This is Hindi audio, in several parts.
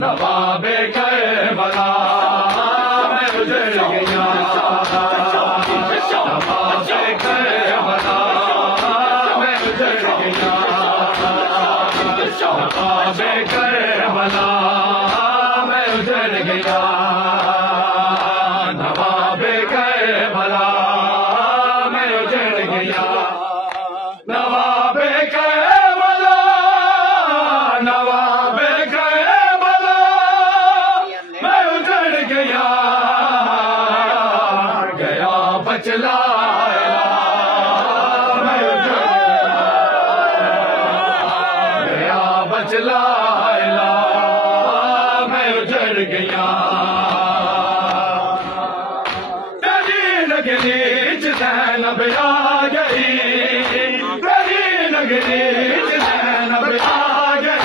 नवाबे करबला मैं उजड़ गया, नवाबे करबला मैं उजड़ गया, नवाबे करबला मैं उजड़ गया, नवाबे करबला मैं उजड़ गया, नवाबे करबला नवाबे करबला मैं उजड़ गया, गया बचला मैं उजड़ गया, बचला मैं उजड़ गया, तेरी नगरी ज़ैनब आ गई, तेरी नगरी ज़ैनब आ गई,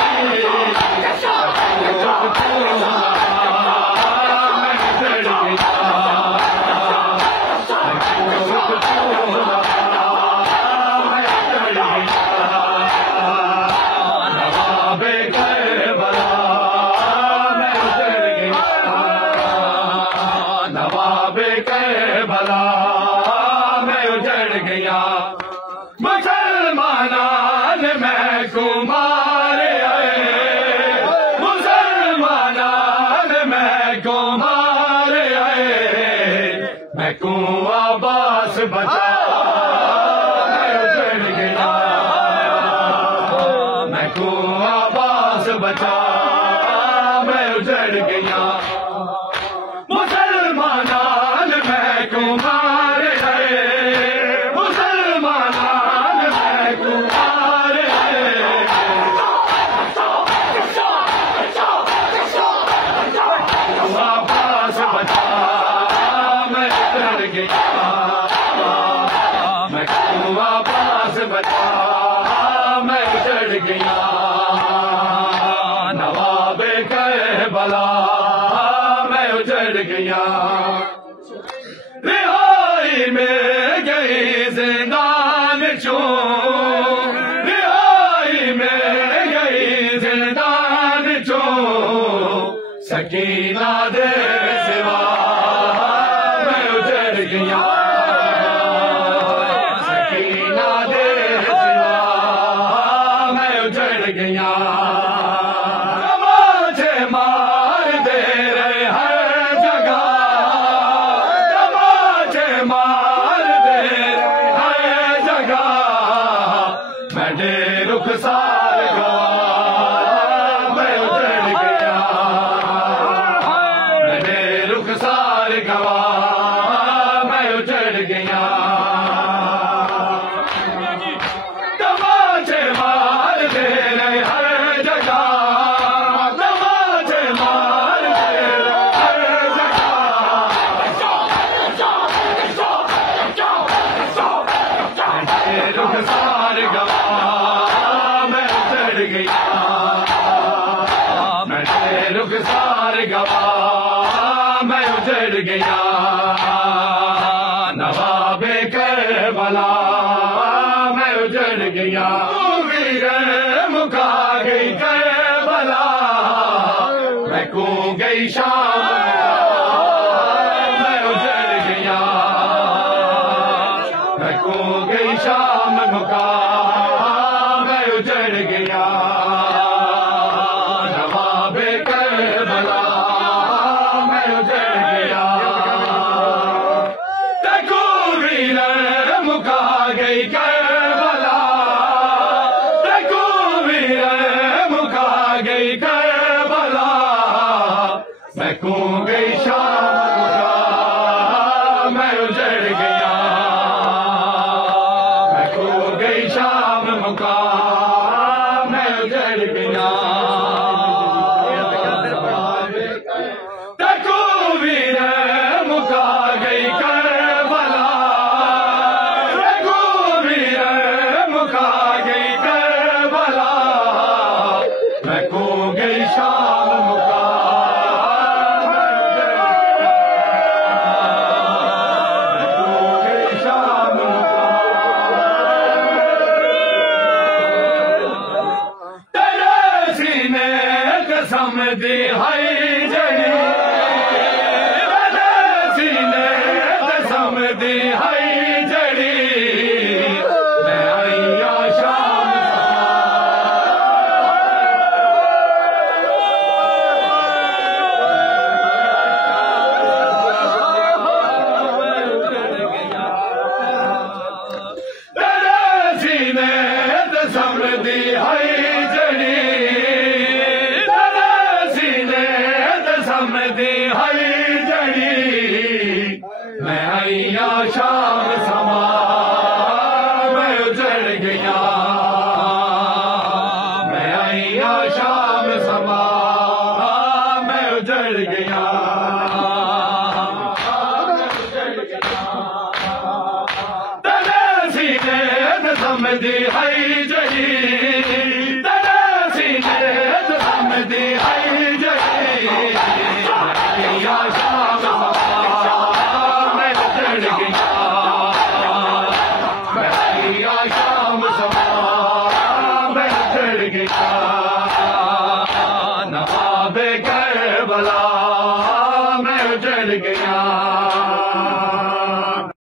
नवाबे करबला मैं उजड़ गया, नवाबे करबला मैं उजड़ गया, मुसलमानान मैं को मारे आए, मुसलमानान मैं को मारे आए, मैं को अब्बास बचा मैं उजड़ गया, मैं को अब्बास बचा मैं उजड़ गया, मुसलमानान मैं को मारे आए, मुसलमानान मैं को मारे आए, अब्बास बचा मैं उजड़ गया, मैं को अब्बास बचा मैं उजड़ गया, नवाबे करबला मैं उजड़ गया, रिहाई में गई जिंदान चों, रिहाई में गई जिंदान चों, सकीना दे सिवा मैं उजड़ गया, सकीना दे सिवा मैं उजड़ गया, तमाचे मार दे रहे हर जगह, तमाचे मार दे रहे हर जगह, मैं दे रुखसार गवा मैं उजड़ गया, मैं दे रुखसार गवा मैं उजड़ गया, तमाचे मार दे रहे हर जगह, तमाचे मार दे रहे हर जगह, रुखसार गवा मैं उजड़ गया, मैं रुखसार गवा मैं उजड़ गया, नवाबे करबला मैं उजड़ गया, वीर मुका गई करबला मैं को गई शाम मैं उजड़ गया, मैं को गई शाम मुका मैं उजड़ गया, नवाबे करबला मैं उजड़ गया, देखो वीर मुका गई करबला, देखो वीर मुका गई करबला मैं को गई हाय जड़ी सीने समझी हाय जड़ी मैं आईया शाम सीने समझी हाय जड़ी समझी हाय जड़ी मैं आईया शाम समा मैं उजड़ गया मैं आईया शाम समा मैं उजड़ गया सीने समझी हाय जड़ी सीने समझी हाय जड़ी या शाम मैं उजड़ गया मैं या शाम मैं उजड़ गया नवाबे करबला मैं उजड़ गया